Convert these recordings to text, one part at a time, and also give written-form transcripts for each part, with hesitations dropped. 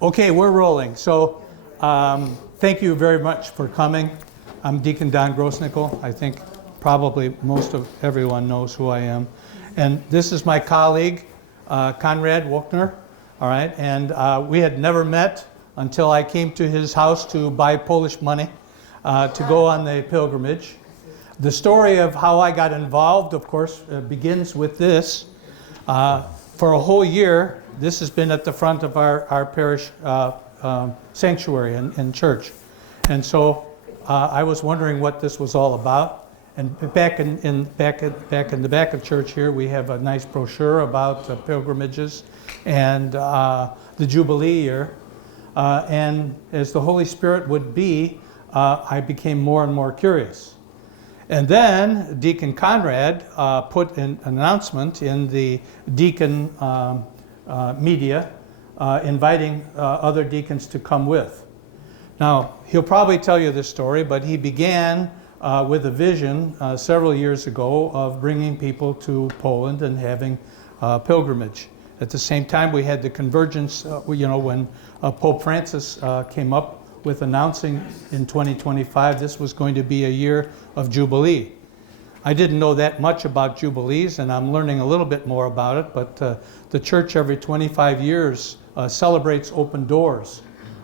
Okay, we're rolling. So thank you very much for coming. I'm Deacon Don Grossnickle. I think probably most of everyone knows who I am. And this is my colleague, Conrad Wojner. All right, and we had never met until I came to his house to buy Polish money to go on the pilgrimage. The story of how I got involved, of course, begins with this. For a whole year, this has been at the front of our parish sanctuary in church. And so I was wondering what this was all about. And back in the back of church here, we have a nice brochure about pilgrimages and the Jubilee year. And as the Holy Spirit would be, I became more and more curious. And then Deacon Conrad put an announcement in the Deacon media inviting other deacons to come with. Now, he'll probably tell you this story, but he began with a vision several years ago of bringing people to Poland and having pilgrimage. At the same time, we had the convergence, when Pope Francis came up with announcing in 2025 this was going to be a year of Jubilee. I didn't know that much about Jubilees, and I'm learning a little bit more about it, but the church every 25 years celebrates open doors,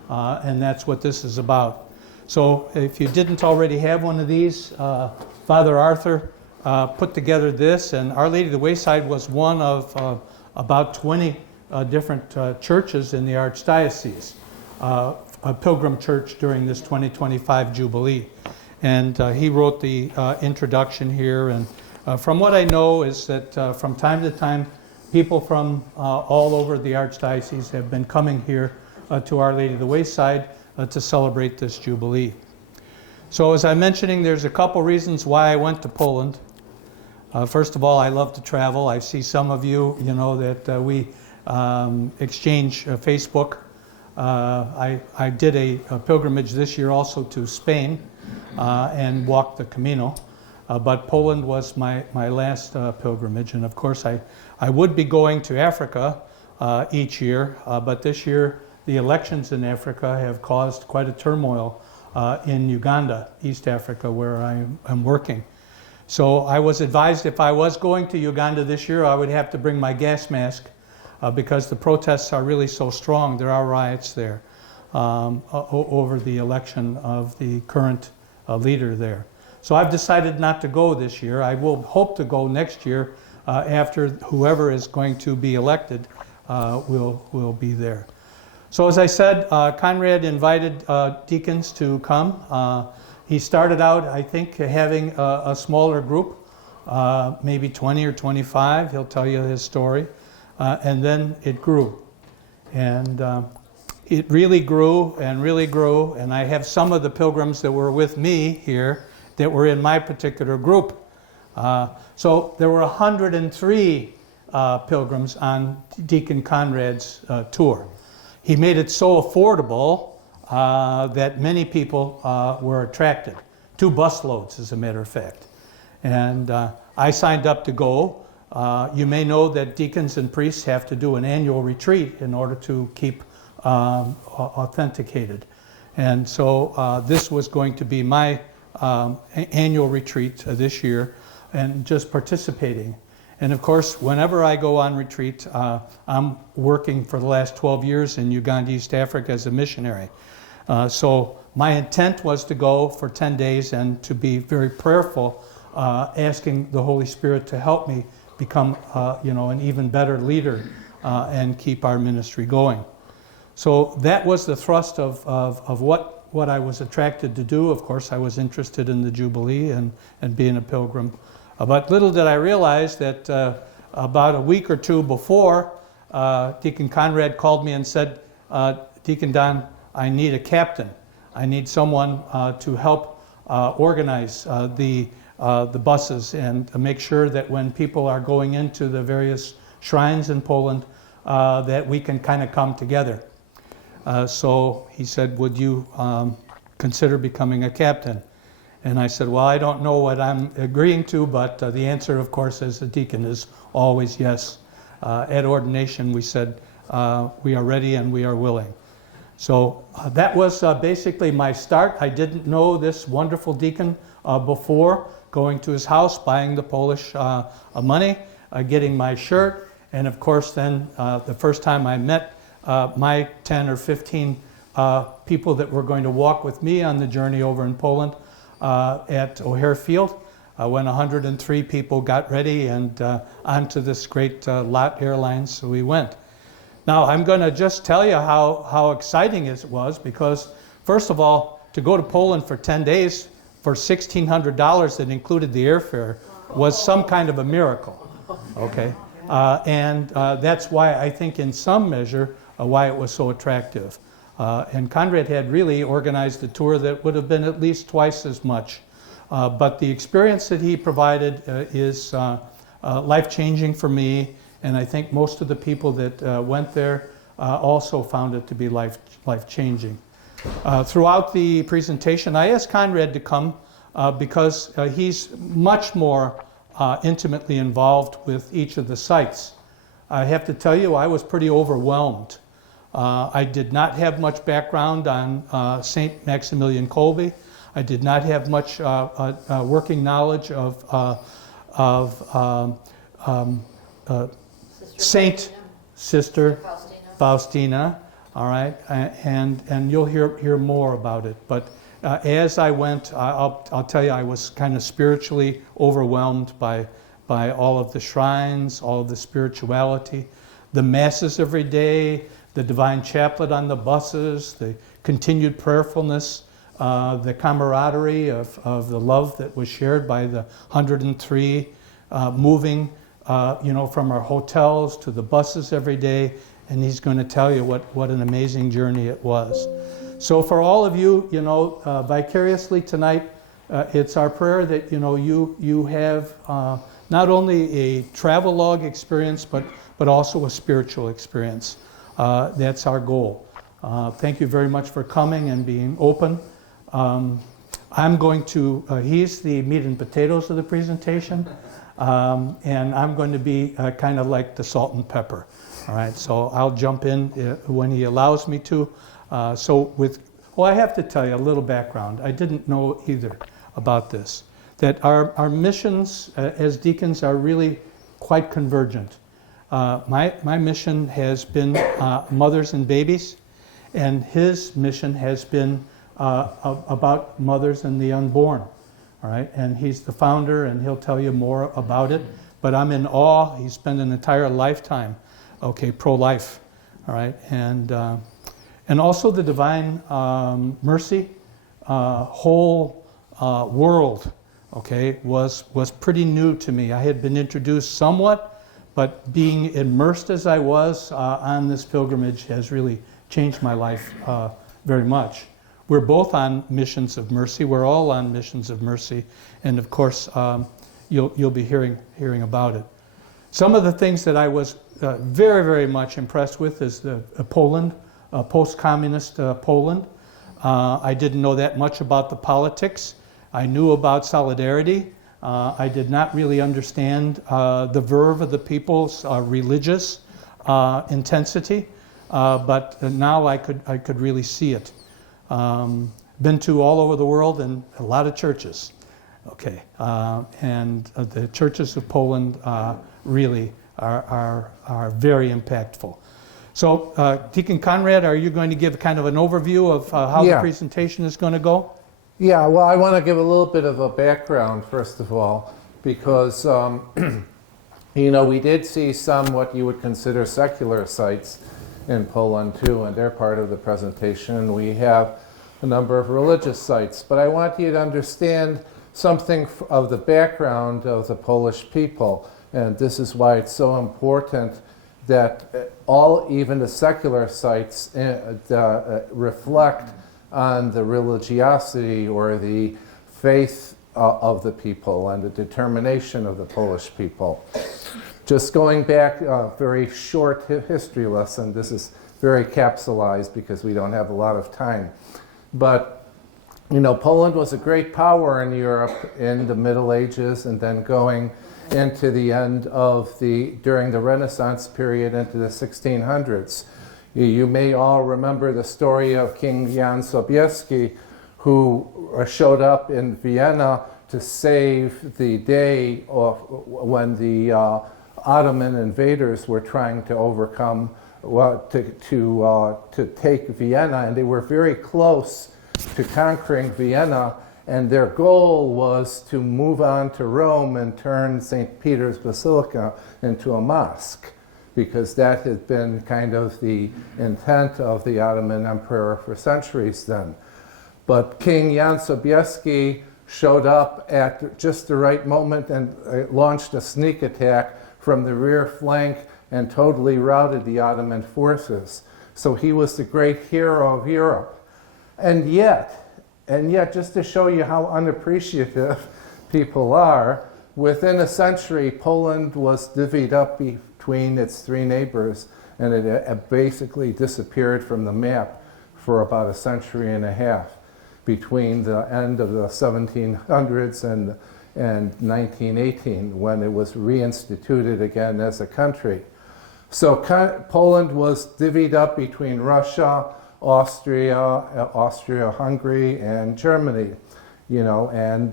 and that's what this is about. So if you didn't already have one of these, Father Arthur put together this, and Our Lady of the Wayside was one of about 20 different churches in the Archdiocese, a pilgrim church during this 2025 Jubilee. And he wrote the introduction here, and from what I know is that from time to time, people from all over the Archdiocese have been coming here to Our Lady of the Wayside to celebrate this Jubilee. So as I'm mentioning, there's a couple reasons why I went to Poland. First of all, I love to travel. I see some of you, that we exchange Facebook. I did a pilgrimage this year also to Spain and walked the Camino. But Poland was my last pilgrimage. And of course, I would be going to Africa each year. But this year, the elections in Africa have caused quite a turmoil in Uganda, East Africa, where I'm working. So I was advised if I was going to Uganda this year, I would have to bring my gas mask because the protests are really so strong. There are riots there over the election of the current leader there. So I've decided not to go this year. I will hope to go next year after whoever is going to be elected will be there. So as I said, Conrad invited deacons to come. He started out, I think, having a smaller group, maybe 20 or 25. He'll tell you his story. And then it grew. And it really grew and really grew. And I have some of the pilgrims that were with me here that were in my particular group. So there were 103 pilgrims on Deacon Conrad's tour. He made it so affordable that many people were attracted. 2 busloads, as a matter of fact. And I signed up to go. You may know that deacons and priests have to do an annual retreat in order to keep authenticated. And so this was going to be my annual retreat this year, and just participating. And of course, whenever I go on retreat, I'm working for the last 12 years in Uganda, East Africa as a missionary. So my intent was to go for 10 days and to be very prayerful, asking the Holy Spirit to help me become an even better leader and keep our ministry going. So that was the thrust of what I was attracted to do. Of course, I was interested in the Jubilee and being a pilgrim. But little did I realize that about a week or two before, Deacon Conrad called me and said, Deacon Don, I need a captain. I need someone to help organize the buses and make sure that when people are going into the various shrines in Poland, that we can kind of come together. So he said, would you consider becoming a captain? And I said, well, I don't know what I'm agreeing to, but the answer, of course, as a deacon is always yes. At ordination, we said, we are ready and we are willing. So that was basically my start. I didn't know this wonderful deacon before going to his house, buying the Polish money, getting my shirt, and of course then the first time I met my 10 or 15 people that were going to walk with me on the journey over in Poland at O'Hare Field, when 103 people got ready and onto this great LOT Airlines, so we went. Now I'm going to just tell you how exciting it was, because first of all, to go to Poland for 10 days for $1,600 that included the airfare was some kind of a miracle, okay? And that's why I think in some measure why it was so attractive. And Conrad had really organized a tour that would have been at least twice as much. But the experience that he provided is life-changing for me, and I think most of the people that went there also found it to be life-changing. Throughout the presentation, I asked Conrad to come because he's much more intimately involved with each of the sites. I have to tell you, I was pretty overwhelmed. I did not have much background on St. Maximilian Kolbe. I did not have much working knowledge of Saint Sister Faustina, all right, and you'll hear more about it. But as I went, I'll tell you, I was kind of spiritually overwhelmed by all of the shrines, all of the spirituality, the masses every day, the divine chaplet on the buses, the continued prayerfulness, the camaraderie of the love that was shared by the 103, moving from our hotels to the buses every day, and he's going to tell you what an amazing journey it was. So for all of you, vicariously tonight, it's our prayer that you have not only a travel log experience, but also a spiritual experience. That's our goal. Thank you very much for coming and being open. I'm going to, he's the meat and potatoes of the presentation, and I'm going to be kind of like the salt and pepper. All right, so I'll jump in when he allows me to. I have to tell you a little background. I didn't know either about this, that our missions as deacons are really quite convergent. My mission has been mothers and babies, and his mission has been about mothers and the unborn. All right, and he's the founder, and he'll tell you more about it. But I'm in awe. He spent an entire lifetime, pro-life. All right, and also the divine mercy, whole world. Was pretty new to me. I had been introduced somewhat, but being immersed as I was on this pilgrimage has really changed my life very much. We're both on missions of mercy. We're all on missions of mercy, and of course, you'll be hearing about it. Some of the things that I was very, very much impressed with is the Poland, post-communist Poland. I didn't know that much about the politics. I knew about solidarity. I did not really understand the verve of the people's religious intensity, but now I could really see it. Been to all over the world and a lot of churches. And the churches of Poland really are very impactful. So, Deacon Conrad, are you going to give kind of an overview of how the presentation is going to go? Yeah, well, I want to give a little bit of a background, first of all, because, we did see some what you would consider secular sites in Poland, too, and they're part of the presentation. We have a number of religious sites, but I want you to understand something of the background of the Polish people, and this is why it's so important that even the secular sites reflect on the religiosity or the faith of the people and the determination of the Polish people. Just going back, a very short history lesson. This is very capsulized because we don't have a lot of time. But, Poland was a great power in Europe in the Middle Ages, and then going into the end of during the Renaissance period into the 1600s. You may all remember the story of King Jan Sobieski, who showed up in Vienna to save the day when the Ottoman invaders were trying to overcome, to take Vienna, and they were very close to conquering Vienna, and their goal was to move on to Rome and turn St. Peter's Basilica into a mosque, because that had been kind of the intent of the Ottoman Emperor for centuries then. But King Jan Sobieski showed up at just the right moment and launched a sneak attack from the rear flank and totally routed the Ottoman forces. So he was the great hero of Europe. And yet, just to show you how unappreciative people are, within a century, Poland was divvied up between its three neighbors, and it basically disappeared from the map for about a century and a half, between the end of the 1700s and 1918, when it was reinstituted again as a country. So Poland was divvied up between Russia, Austria-Hungary, and Germany, and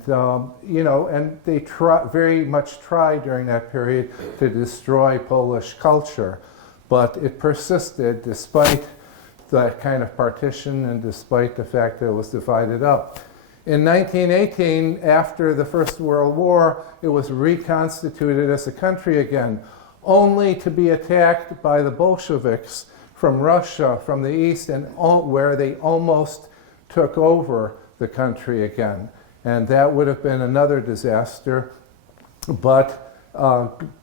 they very much tried during that period to destroy Polish culture, but it persisted despite that kind of partition and despite the fact that it was divided up. In 1918, after the First World War, it was reconstituted as a country again, only to be attacked by the Bolsheviks from Russia, from the east, and where they almost took over the country again. And that would have been another disaster, but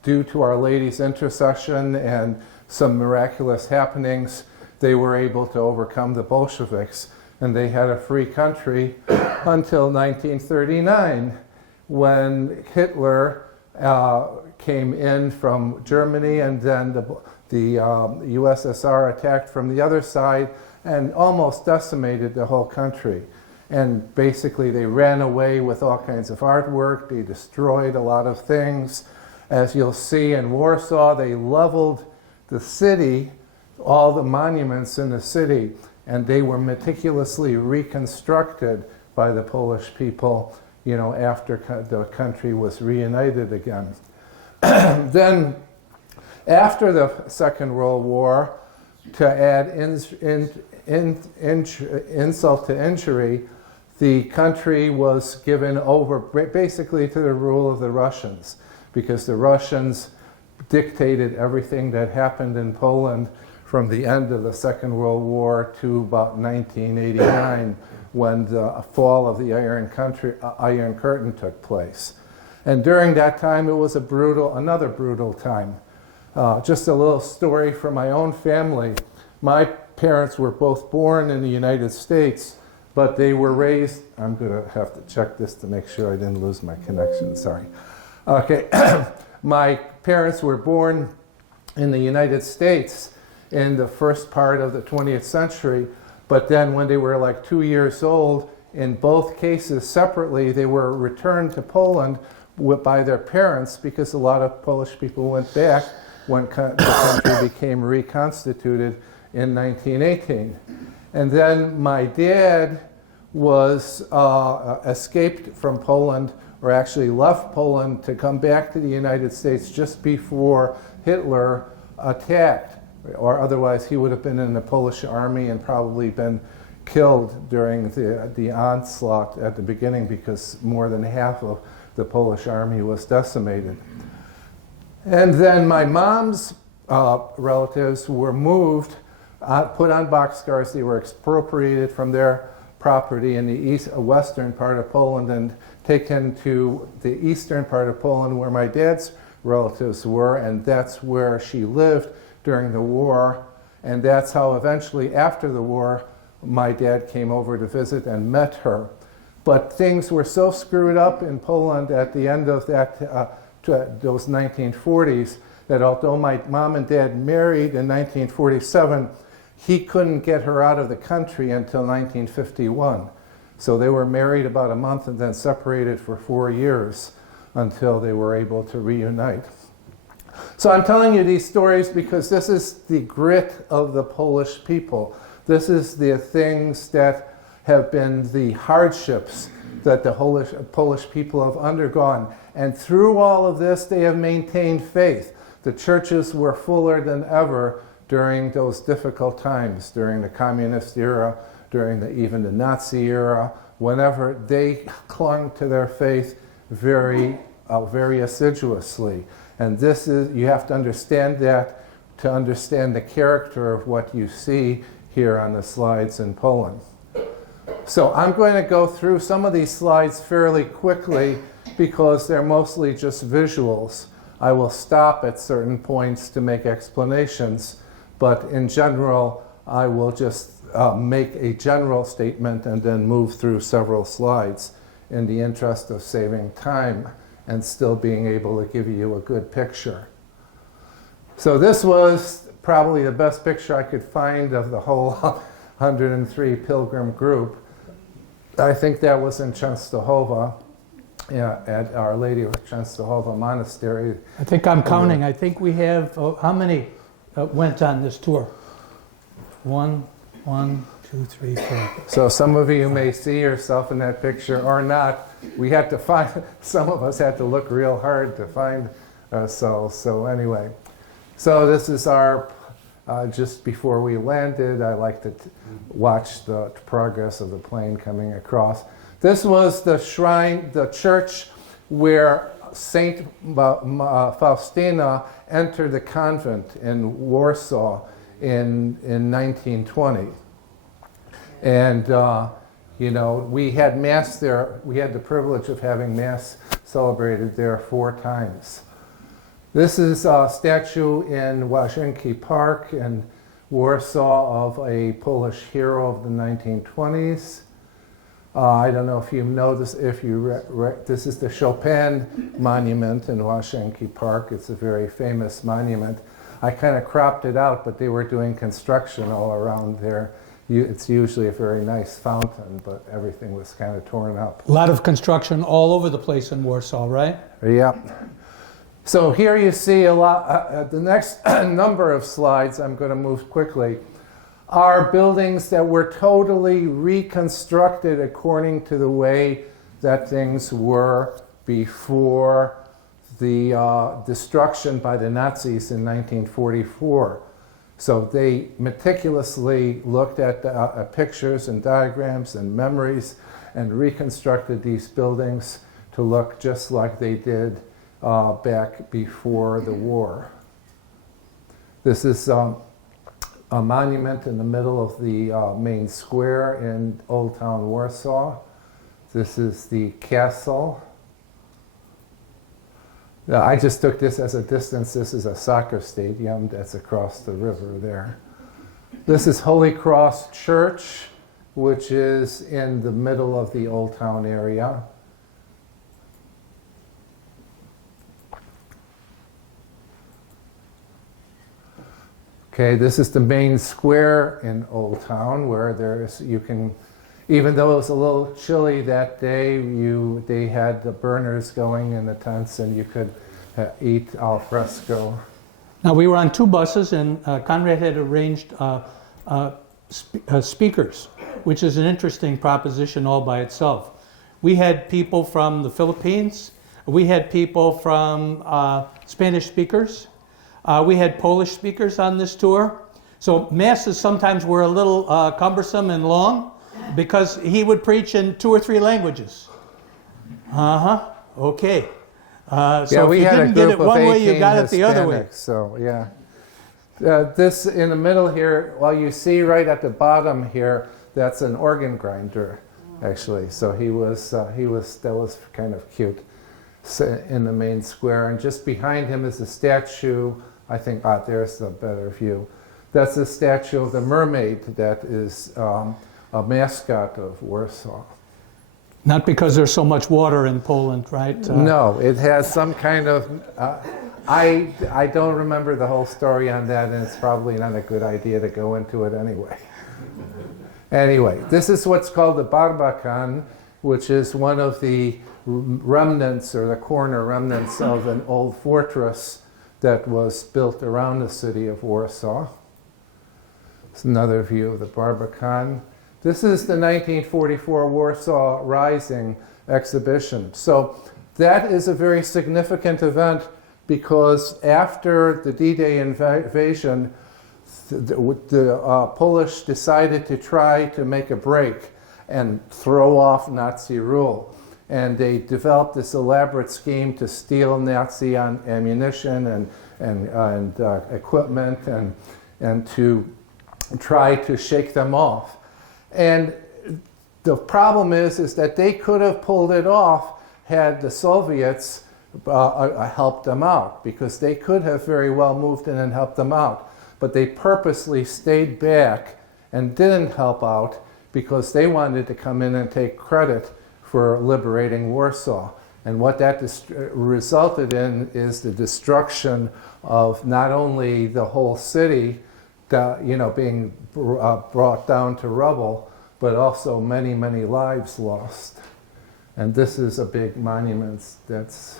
due to Our Lady's intercession and some miraculous happenings, they were able to overcome the Bolsheviks, and they had a free country until 1939, when Hitler came in from Germany, and then the USSR attacked from the other side and almost decimated the whole country. And basically they ran away with all kinds of artwork, they destroyed a lot of things. As you'll see in Warsaw, they leveled the city, all the monuments in the city, and they were meticulously reconstructed by the Polish people, after the country was reunited again. Then, after the Second World War, to add insult to injury, the country was given over basically to the rule of the Russians, because the Russians dictated everything that happened in Poland from the end of the Second World War to about 1989, when the fall of the Iron Curtain took place. And during that time, it was another brutal time. Just a little story from my own family. My parents were both born in the United States, but they were raised, I'm going to have to check this to make sure I didn't lose my connection, sorry. Okay, my parents were born in the United States in the first part of the 20th century, but then when they were like 2 years old, in both cases separately, they were returned to Poland by their parents, because a lot of Polish people went back when the country became reconstituted in 1918. And then my dad was escaped from Poland, or actually left Poland to come back to the United States just before Hitler attacked, or otherwise he would have been in the Polish army and probably been killed during the onslaught at the beginning, because more than half of the Polish army was decimated. And then my mom's relatives were moved, put on boxcars. They were expropriated from their property in the western part of Poland and taken to the eastern part of Poland, where my dad's relatives were, and that's where she lived during the war. And that's how eventually, after the war, my dad came over to visit and met her. But things were so screwed up in Poland at the end of those 1940s, that although my mom and dad married in 1947, he couldn't get her out of the country until 1951. So they were married about a month and then separated for 4 years until they were able to reunite. So I'm telling you these stories because this is the grit of the Polish people. This is the things that have been the hardships that the Polish people have undergone. And through all of this, they have maintained faith. The churches were fuller than ever during those difficult times, during the communist era, during even the Nazi era. Whenever they clung to their faith very assiduously. And this is, you have to understand that to understand the character of what you see here on the slides in Poland. So I'm going to go through some of these slides fairly quickly because they're mostly just visuals. I will stop at certain points to make explanations, but in general, I will just make a general statement and then move through several slides in the interest of saving time and still being able to give you a good picture. So this was probably the best picture I could find of the whole 103 pilgrim group. I think that was in Częstochowa, at Our Lady of Częstochowa Monastery. I think I'm counting. I think we have, how many went on this tour? One, two, three, four. So some of you may see yourself in that picture or not. We had to find, some of us had to look real hard to find ourselves. So anyway, so this is our, just before we landed, I like to watch the progress of the plane coming across. This was the shrine, the church where Saint Faustina entered the convent in Warsaw in 1920. And, you know, we had Mass there. We had the privilege of having Mass celebrated there 4 times. This is a statue in Łazienki Park in Warsaw of a Polish hero of the 1920s. I don't know if you know this, if you this is the Chopin monument in Łazienki Park. It's a very famous monument. I kind of cropped it out, but they were doing construction all around there. It's usually a very nice fountain, but everything was kind of torn up. A lot of construction all over the place in Warsaw, right? Yeah. So here you see a lot, the next number of slides, I'm going to move quickly, are buildings that were totally reconstructed according to the way that things were before the destruction by the Nazis in 1944. So they meticulously looked at pictures and diagrams and memories and reconstructed these buildings to look just like they did back before the war. This is a monument in the middle of the main square in Old Town Warsaw. This is the castle. I just took this as a distance. This is a soccer stadium that's across the river there. This is Holy Cross Church, which is in the middle of the Old Town area. Okay, this is the main square in Old Town where there's, you can, even though it was a little chilly that day, they had the burners going in the tents and you could eat al fresco. Now we were on 2 buses and Conrad had arranged speakers, which is an interesting proposition all by itself. We had people from the Philippines, we had people from Spanish speakers, we had Polish speakers on this tour. So masses sometimes were a little cumbersome and long because he would preach in 2 or 3 languages. Okay. So yeah, if we you had didn't a get group it one of way, you 18 got it the other way. Hispanics, so yeah. This in the middle here, well, you see right at the bottom here, that's an organ grinder, actually. So that was kind of cute in the main square. And just behind him is a statue, I think, there's the better view. That's the statue of the mermaid that is a mascot of Warsaw. Not because there's so much water in Poland, right? No, it has some kind of... I don't remember the whole story on that, and it's probably not a good idea to go into it anyway. Anyway, this is what's called the Barbakan, which is one of the remnants, or the corner remnants of an old fortress that was built around the city of Warsaw. It's another view of the Barbican. This is the 1944 Warsaw Rising exhibition. So that is a very significant event because after the D-Day invasion, the Polish decided to try to make a break and throw off Nazi rule. And they developed this elaborate scheme to steal Nazi ammunition and equipment and to try to shake them off. And the problem is that they could have pulled it off had the Soviets helped them out, because they could have very well moved in and helped them out. But they purposely stayed back and didn't help out because they wanted to come in and take credit for liberating Warsaw. And what that resulted in is the destruction of not only the whole city, being brought down to rubble, but also many, many lives lost. And this is a big monument that's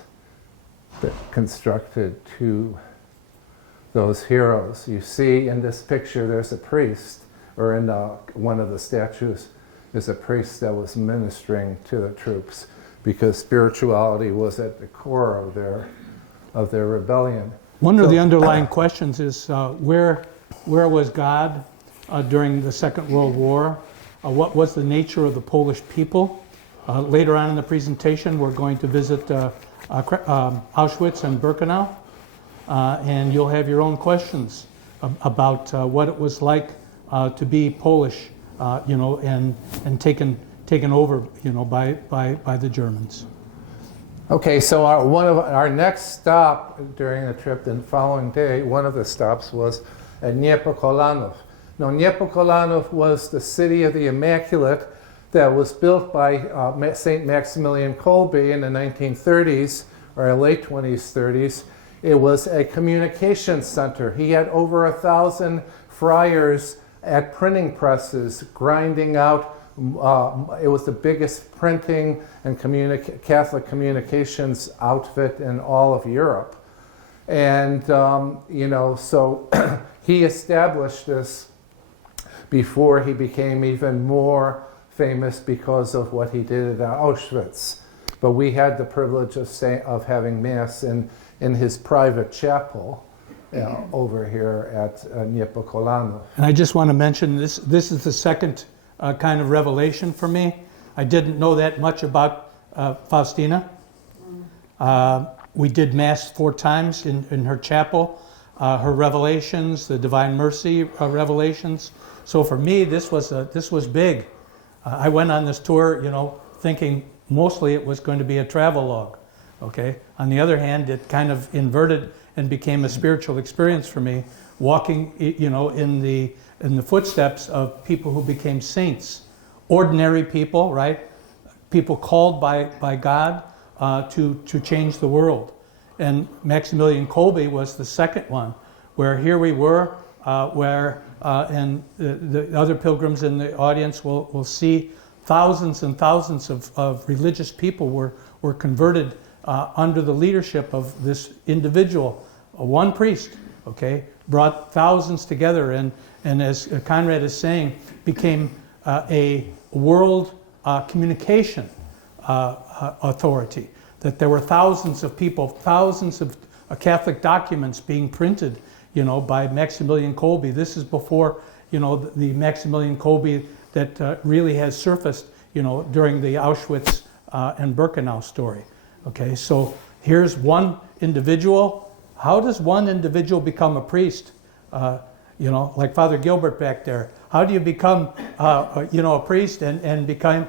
constructed to those heroes. You see in this picture there's a priest, or in one of the statues is a priest that was ministering to the troops, because spirituality was at the core of their rebellion. One of the underlying questions is where was God during the Second World War? What was the nature of the Polish people? Later on in the presentation, we're going to visit Auschwitz and Birkenau, and you'll have your own questions about what it was like to be Polish, and taken over, by the Germans. Okay, so one of our next stop during the trip, the following day, one of the stops was at Niepokolanów. Now, Niepokolanów was the city of the Immaculate that was built by St. Maximilian Kolbe in the 1930s, or late 20s, 30s. It was a communication center. He had over 1,000 friars at printing presses grinding out. It was the biggest printing and Catholic communications outfit in all of Europe. And, so he established this before he became even more famous because of what he did at Auschwitz. But we had the privilege of having Mass in his private chapel over here at Niepokolanów. And I just want to mention this is the second kind of revelation for me. I didn't know that much about Faustina. We did Mass 4 times in her chapel, her revelations, the Divine Mercy revelations. So for me, this was big. I went on this tour, thinking mostly it was going to be a travelogue. Okay. On the other hand, it kind of inverted and became a spiritual experience for me, walking, in the footsteps of people who became saints, ordinary people, right? People called by God to change the world. And Maximilian Kolbe was the second one, where here we were, and the other pilgrims in the audience will see thousands and thousands of religious people were converted under the leadership of this individual, one priest, okay, brought thousands together, and as Conrad is saying, became a world communication authority. That there were thousands of people, thousands of Catholic documents being printed, by Maximilian Kolbe. This is before, the Maximilian Kolbe that really has surfaced, during the Auschwitz and Birkenau story. Okay, so here's one individual. How does one individual become a priest? Like Father Gilbert back there. How do you become, a priest and become,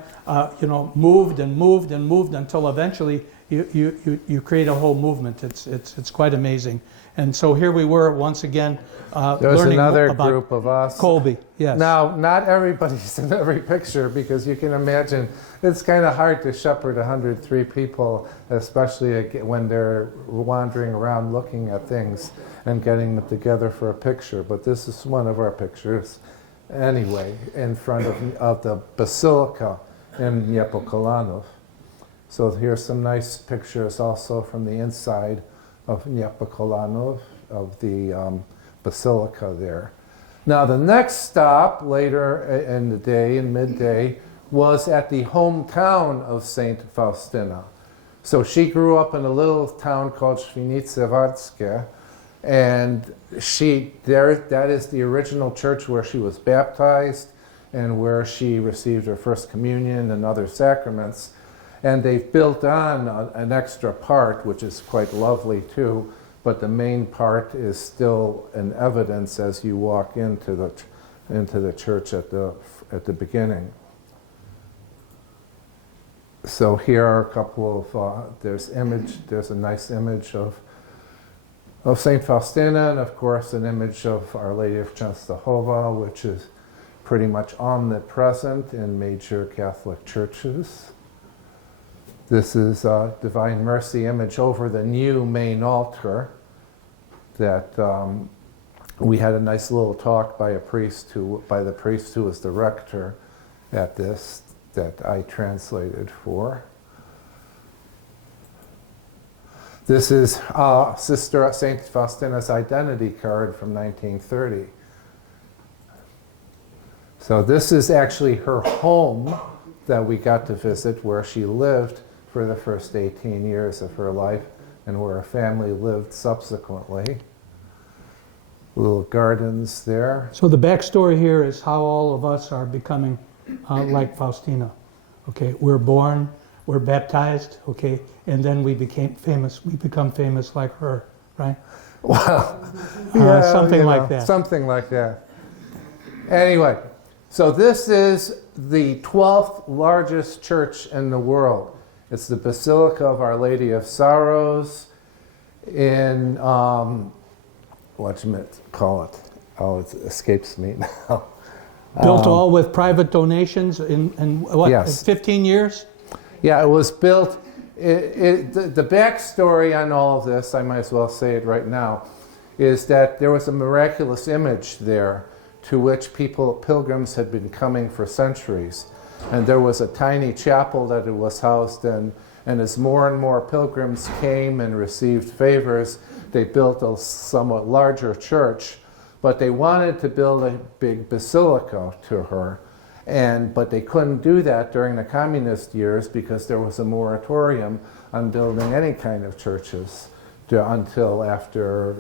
moved until eventually you create a whole movement? It's quite amazing. And so here we were once again There's learning another about group of us. Kolbe, yes. Now, not everybody's in every picture, because you can imagine it's kind of hard to shepherd 103 people, especially when they're wandering around looking at things and getting them together for a picture. But this is one of our pictures, anyway, in front of the Basilica in Niepokolanów. So here's some nice pictures also from the inside of Nepokolanov, of the basilica there. Now the next stop later in the day, in midday, was at the hometown of Saint Faustina. So she grew up in a little town called Świnice-Warszkie, and that is the original church where she was baptized and where she received her first communion and other sacraments. And they've built on an extra part, which is quite lovely too, but the main part is still in evidence as you walk into the church at the beginning. So here are a couple of there's a nice image of Saint Faustina, and of course an image of Our Lady of Częstochowa, which is pretty much omnipresent in major Catholic churches. This is a Divine Mercy image over the new main altar that we had a nice little talk by the priest who was the rector at this, that I translated for. This is Sister Saint Faustina's identity card from 1930. So this is actually her home that we got to visit, where she lived for the first 18 years of her life, and where her family lived subsequently. Little gardens there. So the backstory here is how all of us are becoming like Faustina. Okay, we're born, we're baptized, okay, and then we became famous. We become famous like her, right? Well, yeah, something like that. Something like that. Anyway, so this is the 12th largest church in the world. It's the Basilica of Our Lady of Sorrows in, call it? Oh, it escapes me now. Built all with private donations in what, yes. 15 years? Yeah, it was built. The backstory on all of this, I might as well say it right now, is that there was a miraculous image there to which pilgrims had been coming for centuries. And there was a tiny chapel that it was housed in, and as more and more pilgrims came and received favors, they built a somewhat larger church, but they wanted to build a big basilica to her. But they couldn't do that during the communist years because there was a moratorium on building any kind of churches until after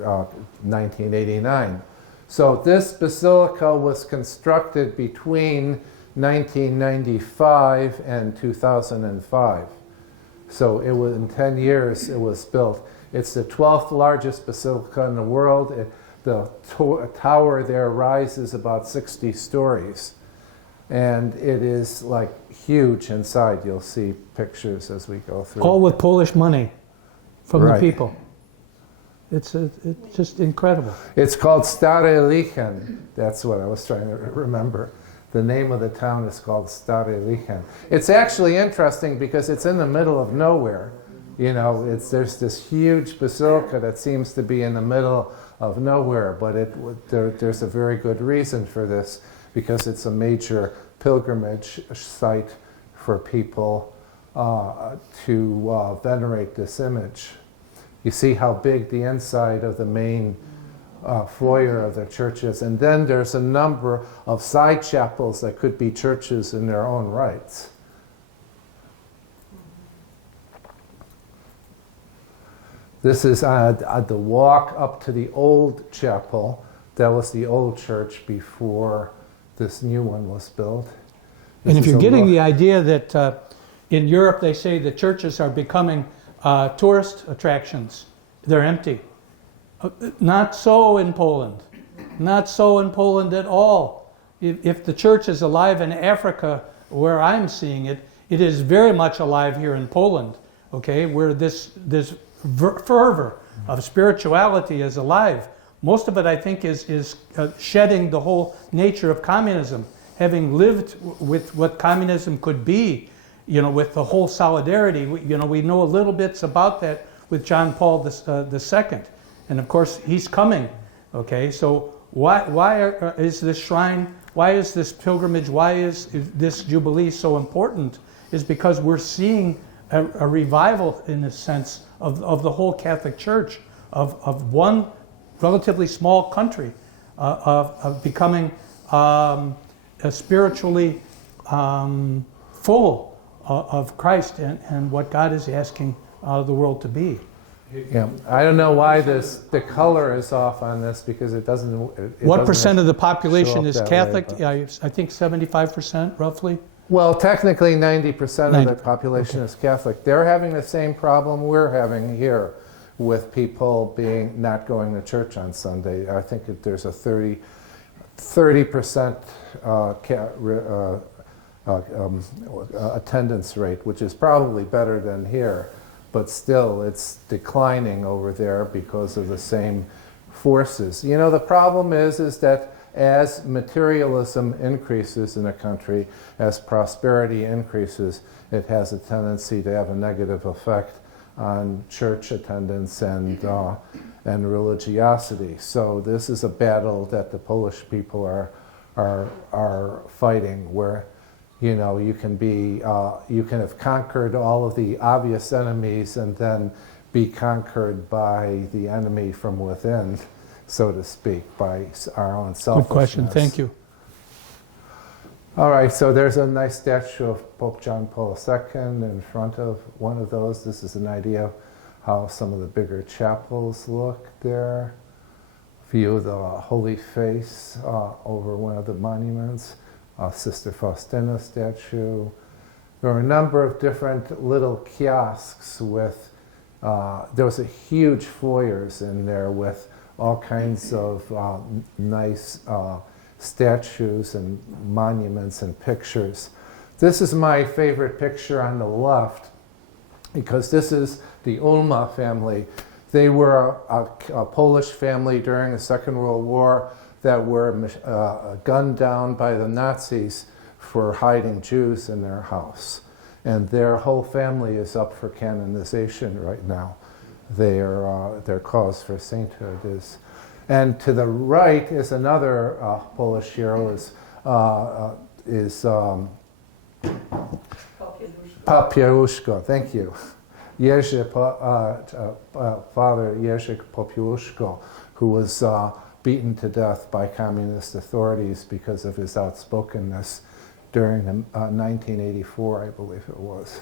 1989. So this basilica was constructed between 1995 and 2005. So it was in 10 years it was built. It's the 12th largest basilica in the world. The tower there rises about 60 stories. And it is like huge inside. You'll see pictures as we go through. All with Polish money from Right. the people. It's just incredible. It's called Stare Lichen. That's what I was trying to remember. The name of the town is called Stare Lichen. It's actually interesting because it's in the middle of nowhere. You know, there's this huge basilica that seems to be in the middle of nowhere, but there's a very good reason for this, because it's a major pilgrimage site for people to venerate this image. You see how big the inside of the main foyer of the church is, and then there's a number of side chapels that could be churches in their own rights. This is the walk up to the old chapel. That was the old church before this new one was built. And if you're getting the idea that in Europe they say the churches are becoming tourist attractions, they're empty. Not so in Poland. Not so in Poland at all. If the church is alive in Africa, where I'm seeing it, it is very much alive here in Poland, okay, where this fervor of spirituality is alive. Most of it, I think, is shedding the whole nature of communism. Having lived with what communism could be, you know, with the whole solidarity, we know a little bits about that with John Paul II. And of course, he's coming, okay? So why is this shrine, why is this pilgrimage, why is this Jubilee so important? Is because we're seeing a revival, in a sense, of the whole Catholic Church, of one relatively small country, of becoming spiritually full of Christ and what God is asking the world to be. Yeah, I don't know why the color is off on this because it doesn't. What percent of the population is that Catholic? way, I think 75% roughly. Well, technically 90% of the population is Catholic. They're having the same problem we're having here with people not going to church on Sunday. I think there's a 30% attendance rate, which is probably better than here, but still it's declining over there because of the same forces. You know, the problem is that as materialism increases in a country, as prosperity increases, it has a tendency to have a negative effect on church attendance and religiosity. So this is a battle that the Polish people are fighting, where you know you can have conquered all of the obvious enemies and then be conquered by the enemy from within, so to speak, by our own selfishness. Good question. Thank you. All right, so there's a nice statue of Pope John Paul II in front of one of those. This is an idea of how some of the bigger chapels look there. View of the Holy Face over one of the monuments. Sister Faustina statue. There were a number of different little kiosks with, there was a huge foyers in there with all kinds of nice statues and monuments and pictures. This is my favorite picture on the left because this is the Ulma family. They were a Polish family during the Second World War that were gunned down by the Nazis for hiding Jews in their house. And their whole family is up for canonization right now. Their cause for sainthood is. And to the right is another Polish hero, is Popiełuszko, thank you. Father Jerzy Popiełuszko, who was beaten to death by communist authorities because of his outspokenness during the 1984, I believe it was.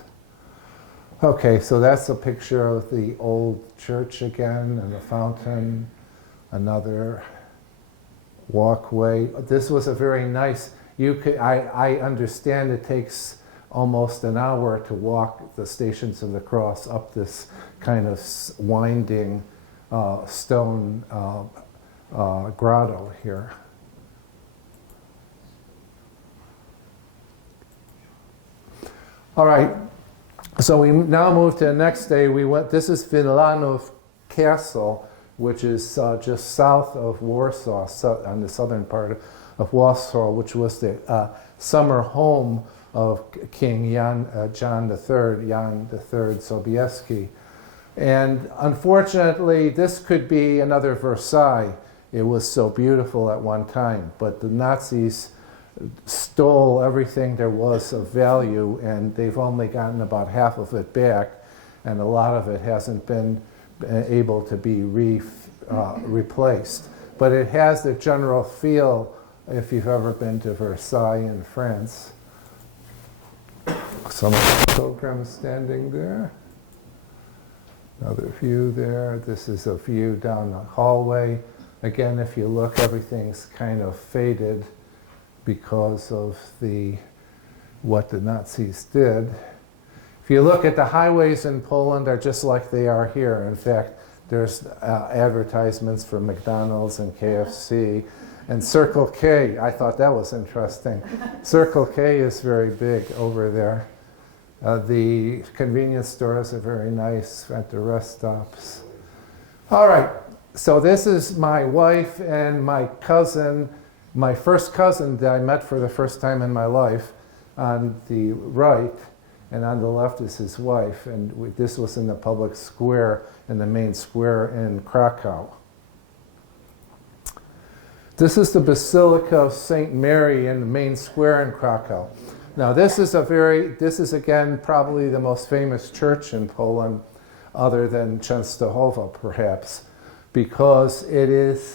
Okay, so that's a picture of the old church again and the fountain. Another walkway. This was a very nice, I understand it takes almost an hour to walk the Stations of the Cross up this kind of winding stone grotto here. All right, so we now move to the next day. This is Wilanów Castle, which is just south of Warsaw, on the southern part of Warsaw, which was the summer home of King John III Sobieski. And unfortunately, this could be another Versailles. It was so beautiful at one time, but the Nazis stole everything there was of value, and they've only gotten about half of it back, and a lot of it hasn't been able to be replaced. But it has the general feel, if you've ever been to Versailles in France. Some of the pilgrims standing there. Another view there. This is a view down the hallway. Again, if you look, everything's kind of faded because of what the Nazis did. If you look at the highways in Poland, they're just like they are here. In fact, there's advertisements for McDonald's and KFC and Circle K. I thought that was interesting. Circle K is very big over there. The convenience stores are very nice at the rest stops. All right, so this is my wife and my cousin, my first cousin that I met for the first time in my life on the right, and on the left is his wife, and this was in the public square, in the main square in Krakow. This is the Basilica of St. Mary in the main square in Krakow. Now this is again probably the most famous church in Poland, other than Częstochowa perhaps. because it is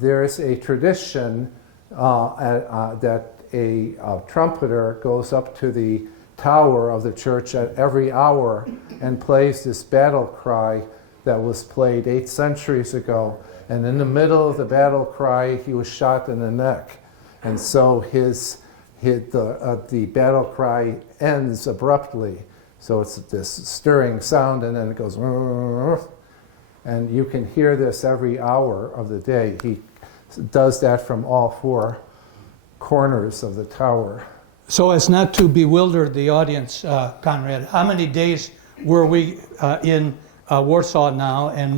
there's a tradition that a trumpeter goes up to the tower of the church at every hour and plays this battle cry that was played 8 centuries ago. And in the middle of the battle cry, he was shot in the neck. And so the battle cry ends abruptly. So it's this stirring sound, and then it goes, and you can hear this every hour of the day. He does that from all 4 corners of the tower. So as not to bewilder the audience, Conrad, how many days were we in Warsaw now, and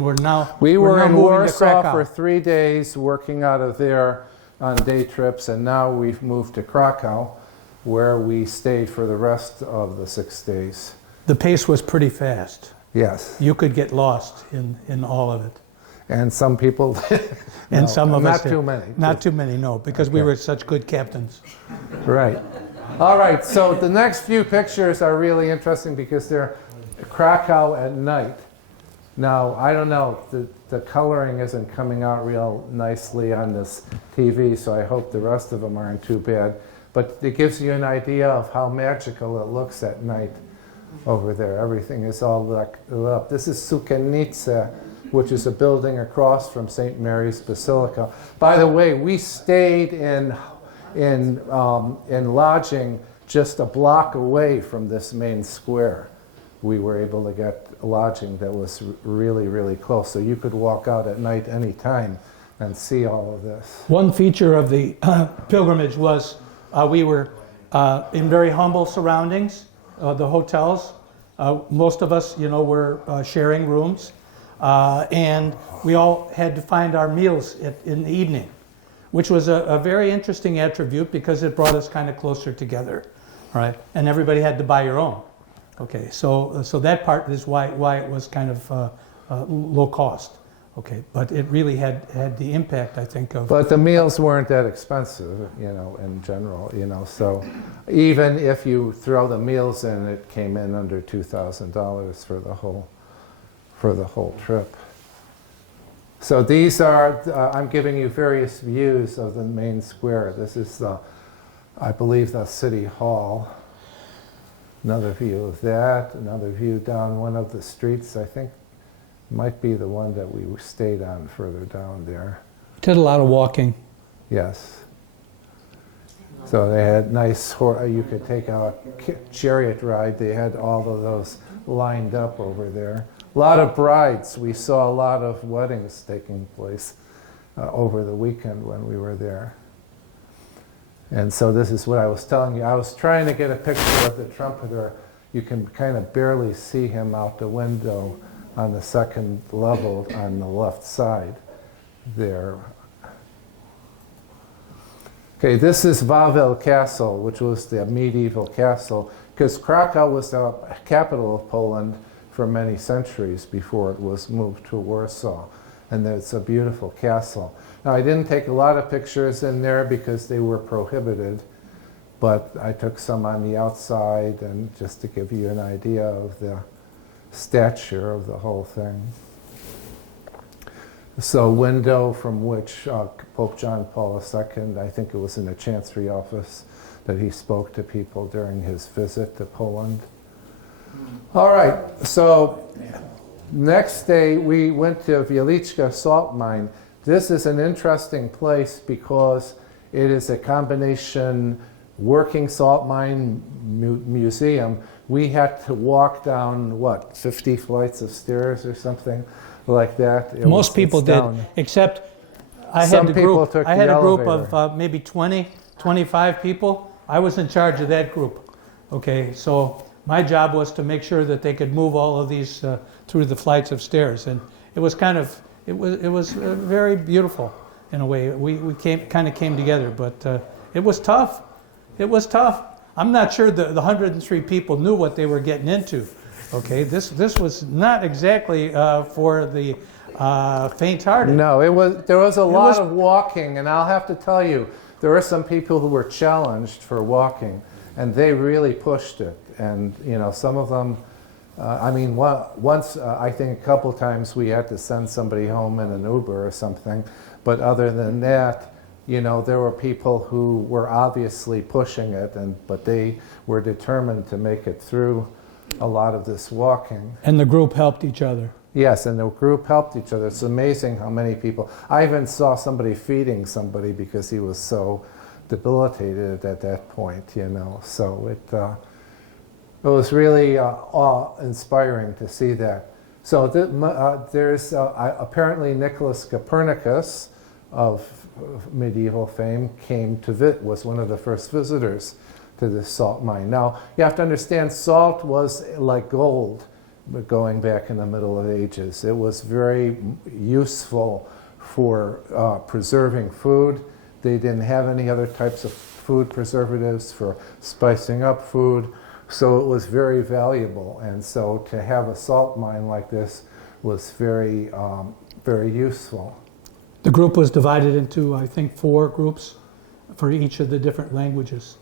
We were in moving to Warsaw Krakow? for 3 days, working out of there on day trips, and now we've moved to Krakow, where we stayed for the rest of the 6 days. The pace was pretty fast. Yes. You could get lost in all of it. And some people, And no, some of us not did. too many. Not too many, no, because we Okay. were such good captains. Right. All right, so the next few pictures are really interesting because they're Krakow at night. Now, I don't know, the coloring isn't coming out real nicely on this TV, so I hope the rest of them aren't too bad. But it gives you an idea of how magical it looks at night over there. Everything is all lit up. This is Sukenica, which is a building across from St. Mary's Basilica. By the way, we stayed in lodging just a block away from this main square. We were able to get lodging that was really, really close. So you could walk out at night any time and see all of this. One feature of the pilgrimage was we were in very humble surroundings, the hotels. Most of us, were sharing rooms. And we all had to find our meals in the evening, which was a very interesting attribute because it brought us kind of closer together, right? And everybody had to buy your own. Okay, so that part is why it was kind of low cost. Okay, but it really had the impact, I think, of. But the meals weren't that expensive, in general, So even if you throw the meals in, it came in under $2,000 for the whole trip. So these are, I'm giving you various views of the main square. This is I believe the City Hall. Another view of that, another view down one of the streets, I think might be the one that we stayed on further down there. Did a lot of walking. Yes. So they had nice, you could take a chariot ride. They had all of those lined up over there. A lot of brides. We saw a lot of weddings taking place over the weekend when we were there. And so this is what I was telling you. I was trying to get a picture of the trumpeter. You can kind of barely see him out the window on the second level on the left side there. Okay, this is Wawel Castle, which was the medieval castle, because Krakow was the capital of Poland for many centuries before it was moved to Warsaw. And it's a beautiful castle. Now, I didn't take a lot of pictures in there because they were prohibited, but I took some on the outside and just to give you an idea of the stature of the whole thing. So, window from which Pope John Paul II, I think it was in the Chancery office, that he spoke to people during his visit to Poland. All right, so next day we went to Wieliczka salt mine. This is an interesting place because it is a combination working salt mine museum. We had to walk down, 50 flights of stairs or something like that. Most people did, except I had a group of maybe 20, 25 people. I was in charge of that group. Okay, so my job was to make sure that they could move all of these through the flights of stairs, and it was very beautiful in a way. We kind of came together, but it was tough. It was tough. I'm not sure the 103 people knew what they were getting into. Okay, this was not exactly for the faint-hearted. No, there was a lot of walking, and I'll have to tell you, there were some people who were challenged for walking, and they really pushed it. And some of them I mean, once, I think a couple times we had to send somebody home in an Uber or something, but other than that, you know, there were people who were obviously pushing it, but they were determined to make it through a lot of this walking. And the group helped each other. Yes, and the group helped each other. It's amazing how many people. I even saw somebody feeding somebody because he was so debilitated at that point, you know. So it was really awe-inspiring to see that. So there's apparently Nicholas Copernicus of medieval fame was one of the first visitors to this salt mine. Now, you have to understand, salt was like gold going back in the Middle Ages. It was very useful for preserving food. They didn't have any other types of food preservatives for spicing up food, so it was very valuable. And so to have a salt mine like this was very, very useful. The group was divided into, I think, 4 groups for each of the different languages.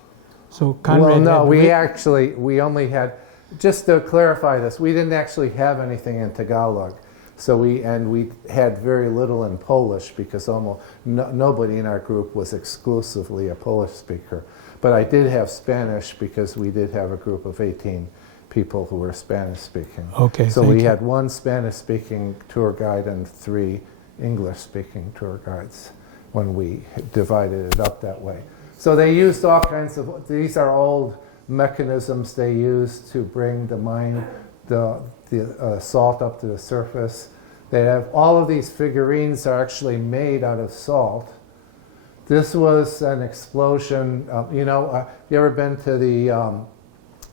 So Conrad well, no, we only had, just to clarify this, we didn't actually have anything in Tagalog. So we had very little in Polish because almost nobody in our group was exclusively a Polish speaker. But I did have Spanish because we did have a group of 18 people who were Spanish speaking. Okay, so we had 1 Spanish speaking tour guide and 3 English speaking tour guides when we divided it up that way. So they used all kinds of, these are old mechanisms they used to bring the salt up to the surface. They have, all of these figurines are actually made out of salt. This was an explosion. You ever been to the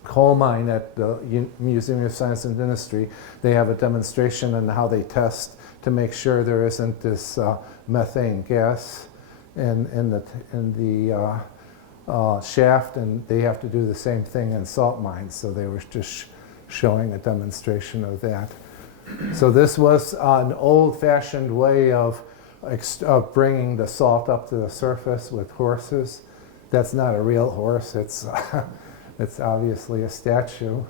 coal mine at the Museum of Science and Industry? They have a demonstration on how they test to make sure there isn't this methane gas in the shaft, and they have to do the same thing in salt mines. So they were just showing a demonstration of that. So this was an old-fashioned way of bringing the salt up to the surface with horses. That's not a real horse. It's it's obviously a statue.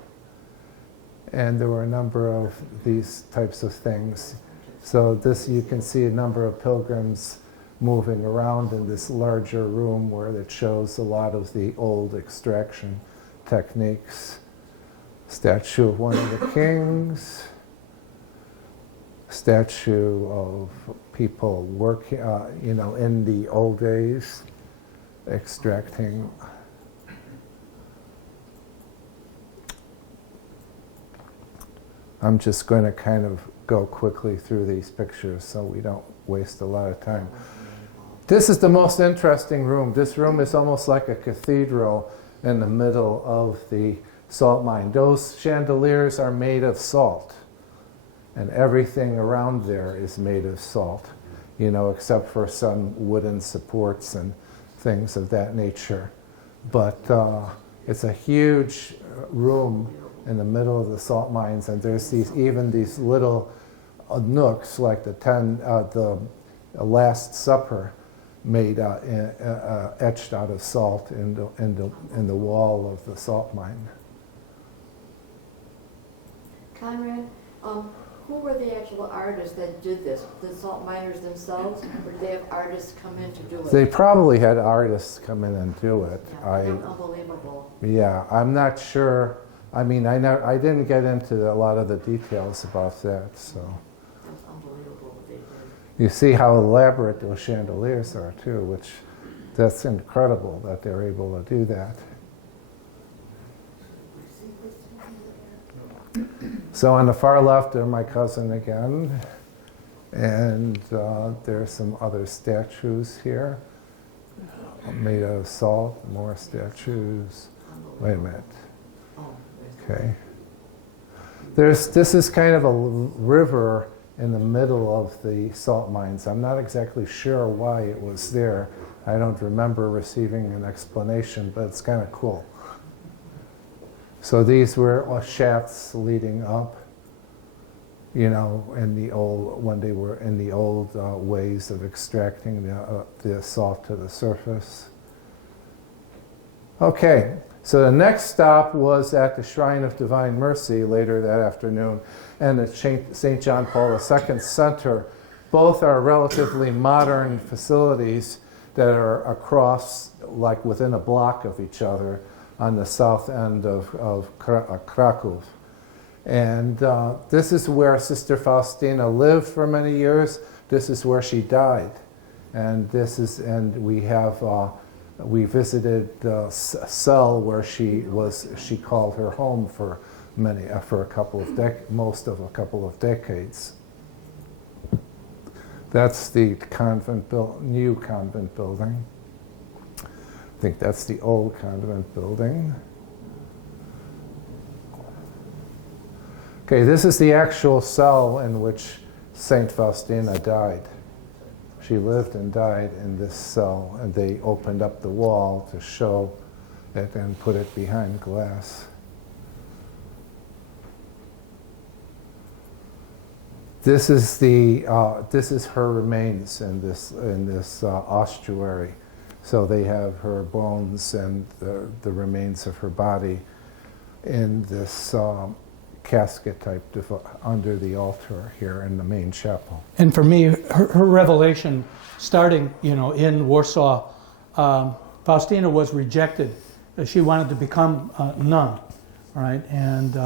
And there were a number of these types of things. So this, you can see a number of pilgrims moving around in this larger room where it shows a lot of the old extraction techniques. Statue of one of the kings. Statue of people working, in the old days, extracting. I'm just going to kind of go quickly through these pictures so we don't waste a lot of time. This is the most interesting room. This room is almost like a cathedral in the middle of the salt mine. Those chandeliers are made of salt, and everything around there is made of salt, except for some wooden supports and things of that nature. But it's a huge room in the middle of the salt mines, and there's these little nooks like the Last Supper, made etched out of salt in the wall of the salt mine. Conrad, who were the actual artists that did this? The salt miners themselves, or did they have artists come in to do it? They probably had artists come in and do it. Yeah, unbelievable. Yeah, I'm not sure. I mean, I didn't get into a lot of the details about that, so. That's unbelievable what they did. You see how elaborate those chandeliers are too, that's incredible that they're able to do that. So on the far left are my cousin again, and there's some other statues here made out of salt, more statues. Wait a minute. Okay. This is kind of a river in the middle of the salt mines. I'm not exactly sure why it was there. I don't remember receiving an explanation, but it's kind of cool. So these were shafts leading up, when they were in the old ways of extracting the salt to the surface. Okay, So the next stop was at the Shrine of Divine Mercy later that afternoon, and the St. John Paul II Center. Both are relatively modern facilities that are across, like within a block of each other, on the south end of Krakow. And this is where Sister Faustina lived for many years. This is where she died. And we visited the cell where she called her home for most of a couple of decades. That's the new convent building. I think that's the old convent building. Okay, this is the actual cell in which Saint Faustina died. She lived and died in this cell, and they opened up the wall to show it and put it behind glass. This is her remains in this ossuary. So they have her bones and the remains of her body in this casket type under the altar here in the main chapel. And for me, her revelation starting, in Warsaw, Faustina was rejected. She wanted to become a nun, right? And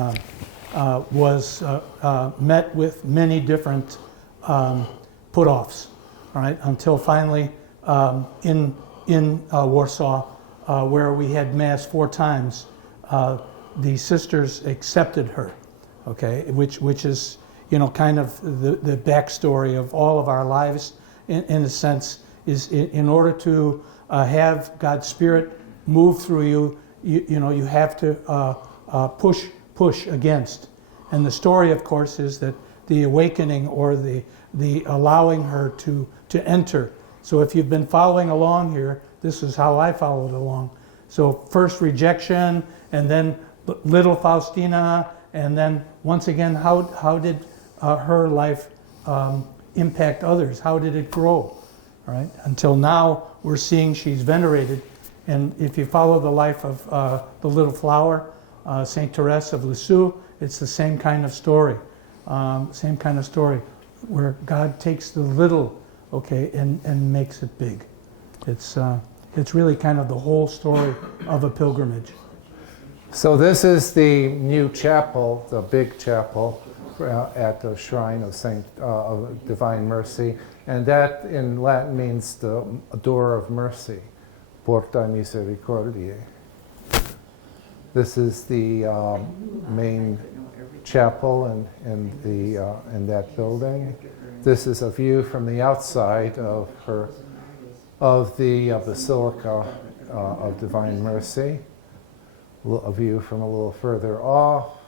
was met with many different put-offs, all right? Until finally, in Warsaw, where we had Mass 4 times, the sisters accepted her. Okay, which is, kind of the backstory of all of our lives, in a sense, is in order to have God's Spirit move through you, you have to push against. And the story, of course, is that the awakening or the allowing her to enter. So if you've been following along here, this is how I followed along. So first rejection, and then little Faustina. And then, once again, how did her life impact others? How did it grow? All right? Until now, we're seeing she's venerated. And if you follow the life of the little flower, Saint Therese of Lisieux, it's the same kind of story. Where God takes the little, okay, and makes it big. It's really kind of the whole story of a pilgrimage. So this is the new chapel, the big chapel at the Shrine of Divine Mercy, and that in Latin means the door of mercy, Porta Misericordiae. This is the main chapel in that building. This is a view from the outside of the Basilica of Divine Mercy. A view from a little further off.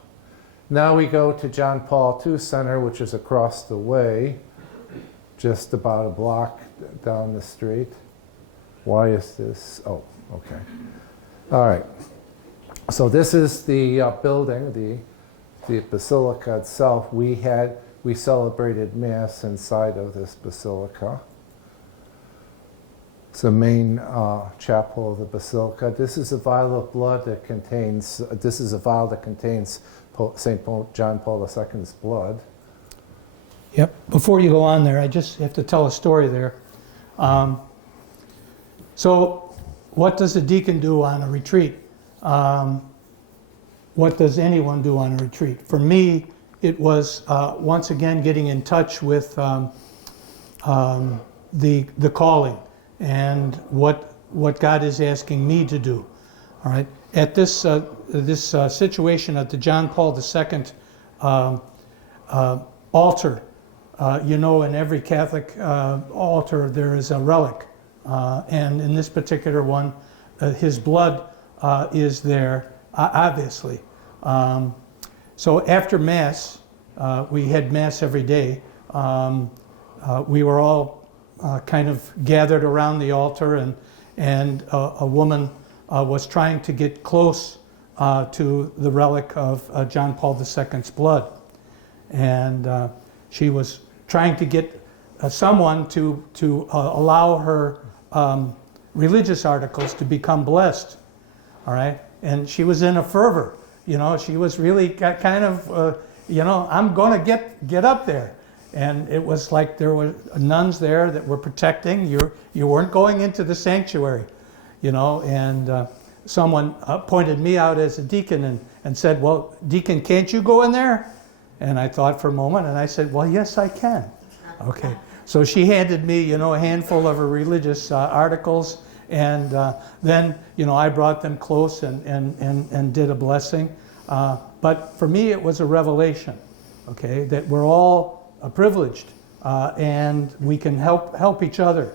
Now we go to John Paul II Center, which is across the way, just about a block down the street. Why is this? Oh, okay. All right. So this is the building, the basilica itself. We celebrated Mass inside of this basilica. It's the main chapel of the basilica. This is a vial of blood that contains. St. John Paul II's blood. Yep. Before you go on there, I just have to tell a story there. So, what does a deacon do on a retreat? What does anyone do on a retreat? For me, it was once again getting in touch with the calling and what God is asking me to do. All right. At this situation at the John Paul II altar, in every Catholic altar there is a relic, and in this particular one, his blood is there, obviously. So after Mass, we had Mass every day. We were all kind of gathered around the altar, and a woman was trying to get close to the relic of John Paul II's blood. And she was trying to get someone to allow her religious articles to become blessed. All right? and she was in a fervor. She was really kind of, I'm going to get up there. And it was like there were nuns there that were protecting. You weren't going into the sanctuary, and someone pointed me out as a deacon and said, well, deacon, can't you go in there? And I thought for a moment, and I said, well, yes, I can. Okay. So she handed me, a handful of her religious articles, and then, I brought them close and did a blessing. But for me, it was a revelation, okay, that we're all privileged, and we can help each other.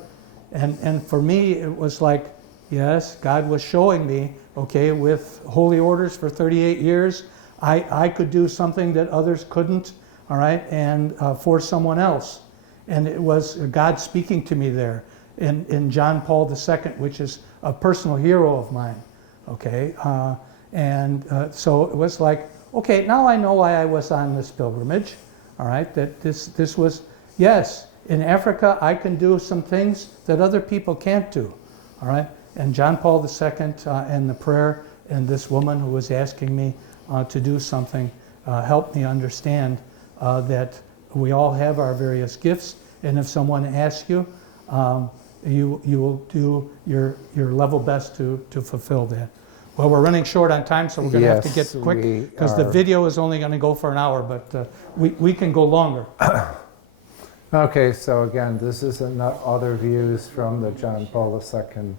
And for me, it was like, yes, God was showing me, okay, with holy orders for 38 years, I could do something that others couldn't, all right, and for someone else. And it was God speaking to me there in John Paul II, which is a personal hero of mine, okay? So it was like, okay, now I know why I was on this pilgrimage, all right, that this was, yes, in Africa I can do some things that other people can't do, all right? And John Paul II and the prayer and this woman who was asking me to do something helped me understand that we all have our various gifts, and if someone asks you, you will do your level best to fulfill that. Well, we're running short on time, so we're going to have to get quick, because the video is only going to go for an hour, but we can go longer. Okay, so again, this is other views from the John Paul II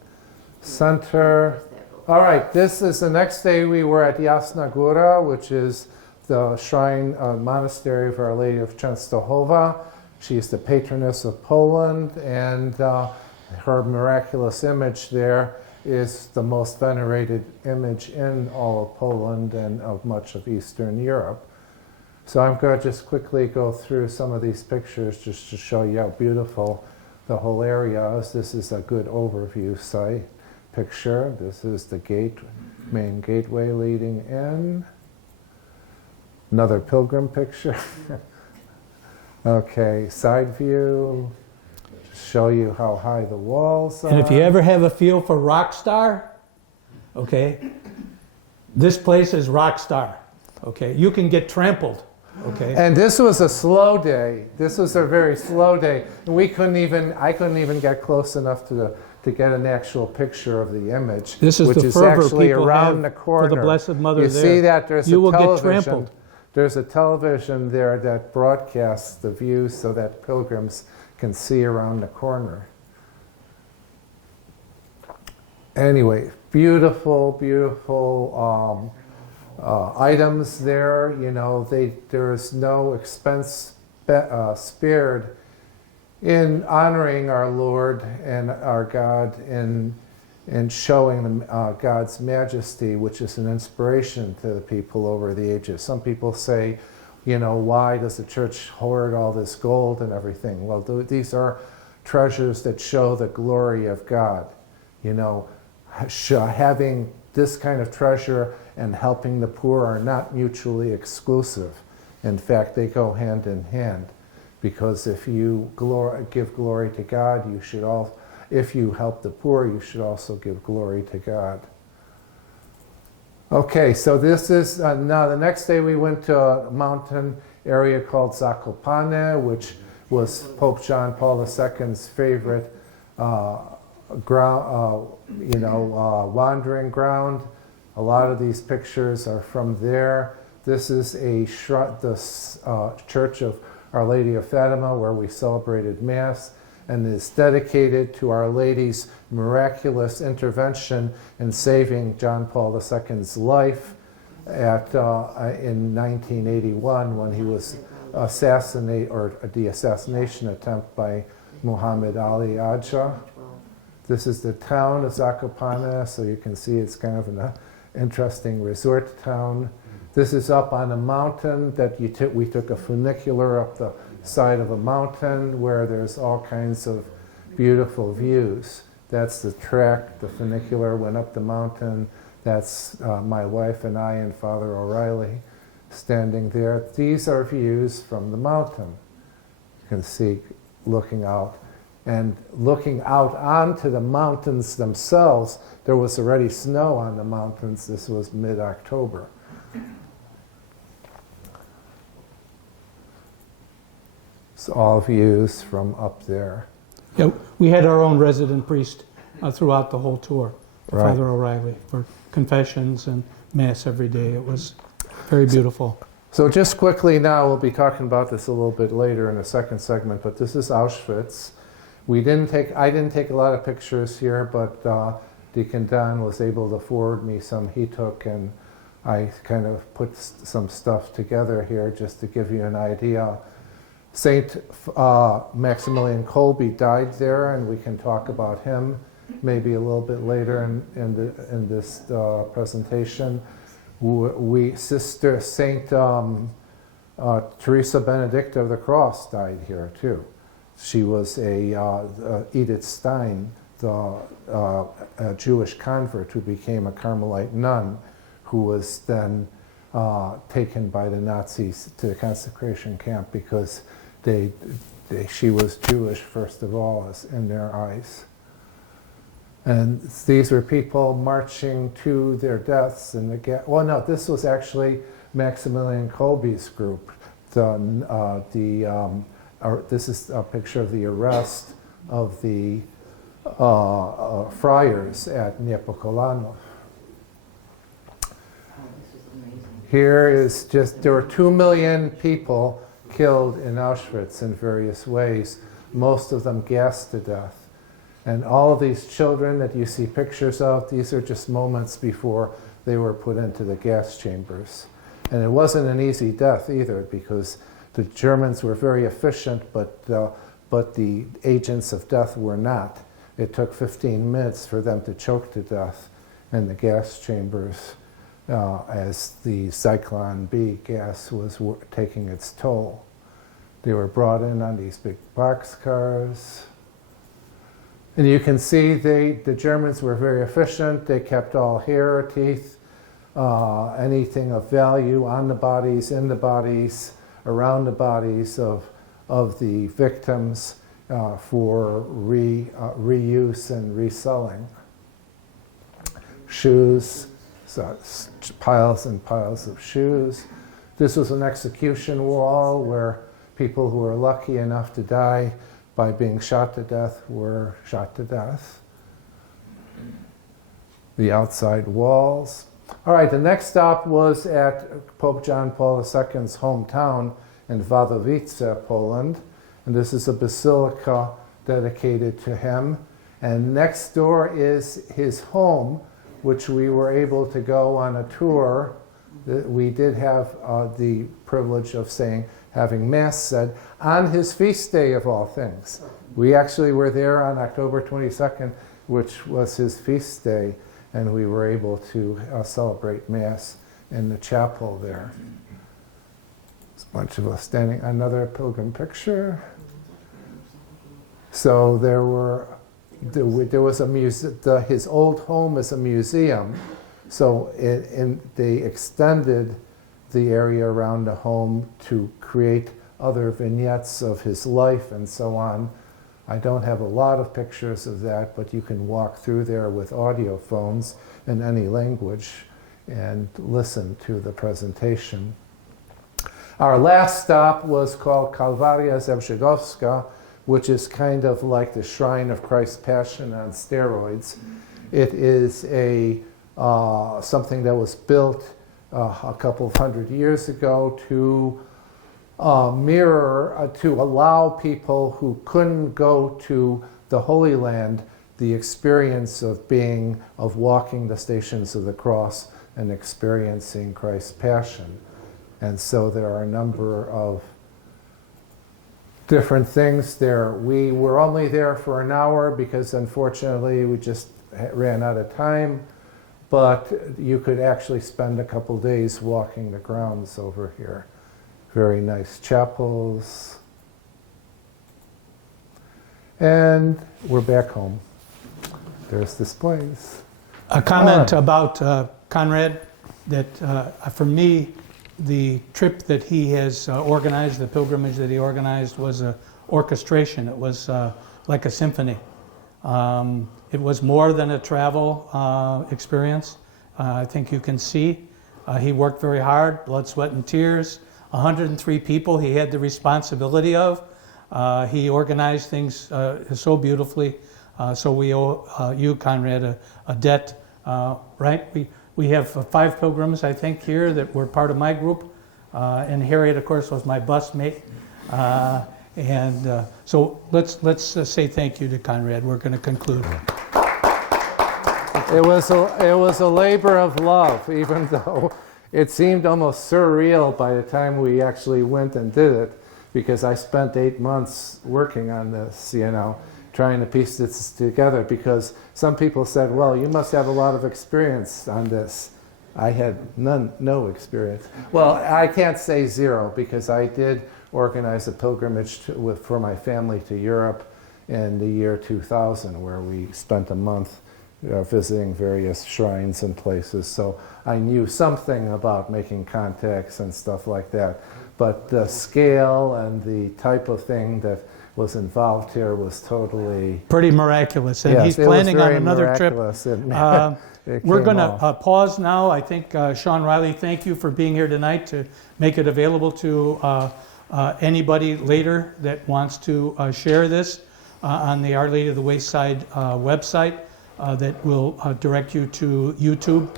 Center. All right, this is the next day we were at Jasna Góra, which is the shrine monastery of Our Lady of Częstochowa. She's the patroness of Poland, and her miraculous image there is the most venerated image in all of Poland and of much of Eastern Europe. So I'm going to just quickly go through some of these pictures just to show you how beautiful the whole area is. This is a good overview site picture. This is the main gateway leading in. Another pilgrim picture. Okay, side view. Show you how high the walls are. And if you ever have a feel for rock star, okay, this place is rock star. Okay, you can get trampled. Okay. And this was a slow day. This was a very slow day. And I couldn't even get close enough to get an actual picture of the image, this is which the is fervor actually people around have the corner. For the Blessed Mother you there. See that there's you a will television. Get trampled. There's a television there that broadcasts the view so that pilgrims can see around the corner. Anyway, beautiful, beautiful items there. There's no expense spared in honoring our Lord and our God in showing them God's majesty, which is an inspiration to the people over the ages. Some people say, why does the church hoard all this gold and everything? Well, these are treasures that show the glory of God. Having this kind of treasure and helping the poor are not mutually exclusive. In fact, they go hand in hand, because if you give glory to God, if you help the poor, you should also give glory to God. Okay, so this is, now the next day we went to a mountain area called Zakopane, which was Pope John Paul II's favorite wandering ground. A lot of these pictures are from there. This is the Church of Our Lady of Fatima, where we celebrated Mass, and is dedicated to Our Lady's miraculous intervention in saving John Paul II's life in 1981 when he was assassinated, or the assassination attempt by Muhammad Ali Aja. This is the town of Zakopane, so you can see it's kind of an interesting resort town. This is up on a mountain that we took a funicular up the side of a mountain where there's all kinds of beautiful views. That's the track. The funicular went up the mountain. That's my wife and I and Father O'Reilly standing there. These are views from the mountain. You can see looking out. And looking out onto the mountains themselves, there was already snow on the mountains. This was mid-October. So all views from up there. Yeah, we had our own resident priest throughout the whole tour, Right. Father O'Reilly, for confessions and Mass every day. It was very beautiful. So just quickly now, we'll be talking about this a little bit later in the second segment, but this is Auschwitz. I didn't take a lot of pictures here, but Deacon Don was able to forward me some he took, and I kind of put some stuff together here just to give you an idea. Saint Maximilian Kolbe died there, and we can talk about him maybe a little bit later in this presentation. Sister Saint Teresa Benedicta of the Cross died here too. She was Edith Stein, a Jewish convert who became a Carmelite nun, who was then taken by the Nazis to the concentration camp because she was Jewish, first of all, in their eyes. And these were people marching to their deaths in the well, no, this was actually Maximilian Kolbe's group. This is a picture of the arrest of the friars at Nepokolano. Here is there were 2 million people killed in Auschwitz in various ways, most of them gassed to death. And all of these children that you see pictures of, these are just moments before they were put into the gas chambers. And it wasn't an easy death either, because the Germans were very efficient, but the agents of death were not. It took 15 minutes for them to choke to death in the gas chambers as the Zyklon B gas was taking its toll. They were brought in on these big boxcars. And you can see the Germans were very efficient. They kept all hair, teeth, anything of value on the bodies, in the bodies, around the bodies of the victims for reuse and reselling. Shoes, so piles and piles of shoes. This was an execution wall where people who were lucky enough to die by being shot to death were shot to death. The outside walls. All right, the next stop was at Pope John Paul II's hometown in Wadowice, Poland. And this is a basilica dedicated to him. And next door is his home, which we were able to go on a tour. We did have the privilege of having Mass said on his feast day of all things. We actually were there on October 22nd, which was his feast day, and we were able to celebrate Mass in the chapel there. There's a bunch of us standing. Another pilgrim picture. So there was a museum. His old home is a museum. So they extended the area around the home to create other vignettes of his life and so on. I don't have a lot of pictures of that, but you can walk through there with audio phones in any language and listen to the presentation. Our last stop was called Kalwaria Zebrzegowska, which is kind of like the Shrine of Christ's Passion on steroids. It is something that was built a couple of hundred years ago to allow people who couldn't go to the Holy Land the experience of walking the Stations of the Cross and experiencing Christ's Passion. And so there are a number of different things there. We were only there for an hour because unfortunately we just ran out of time. But you could actually spend a couple days walking the grounds over here. Very nice chapels. And we're back home. There's this place. A comment about Conrad, that for me, the trip that he has organized, the pilgrimage that he organized, was an orchestration. It was like a symphony. It was more than a travel experience. I think you can see. He worked very hard, blood, sweat, and tears. 103 people he had the responsibility of. He organized things so beautifully. So we owe you, Conrad, a debt, right? We have 5 pilgrims, I think, here that were part of my group. And Harriet, of course, was my bus mate. So let's say thank you to Conrad. We're going to conclude. It was a labor of love, even though it seemed almost surreal by the time we actually went and did it, because I spent 8 months working on this, trying to piece this together, because some people said, well, you must have a lot of experience on this. I had no experience. Well, I can't say zero, because I did organize a pilgrimage for my family to Europe in the year 2000, where we spent a month visiting various shrines and places. So I knew something about making contacts and stuff like that. But the scale and the type of thing that was involved here was totally... Pretty miraculous. And yes, he's planning on another trip. We're going to pause now. I think, Sean Riley, thank you for being here tonight to make it available to anybody later that wants to share this on the Our Lady of the Wayside website that will direct you to YouTube.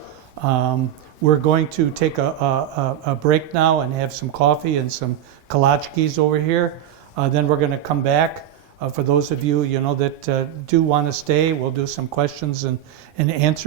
We're going to take a break now and have some coffee and some kolachkis over here. Then we're going to come back. For those of you, that do want to stay, we'll do some questions and answers.